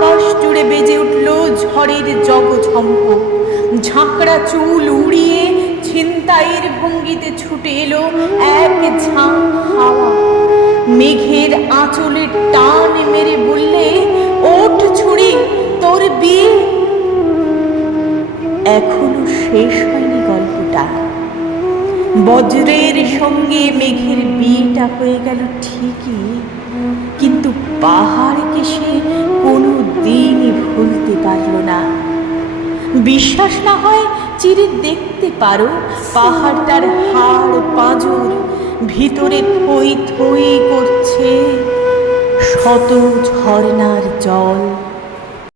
আকাশ জুড়ে বেজে উঠল ঝড়ের জগঝম্প। ঝাঁকড়া চুল উড়িয়ে ছিনতাইয়ের ভঙ্গিতে ছুটে এলো এক ঝাঁক হাওয়া। মেঘের আঁচলে টান মেরে বললে, ওঠ ছুড়ি তোর বিয়ে। এখনও শেষ হয়নি গল্পটা। বজ্রের সঙ্গে মেঘের বিয়েটা হয়ে গেল ঠিকই, কিন্তু পাহাড়কে সে পারল না। বিশ্বাস না হয় চিরে দেখতে পারো, পাহাড়টার হাড় পাঁজর ভিতরে থই থই করছে। শত ঝর্ণার জল।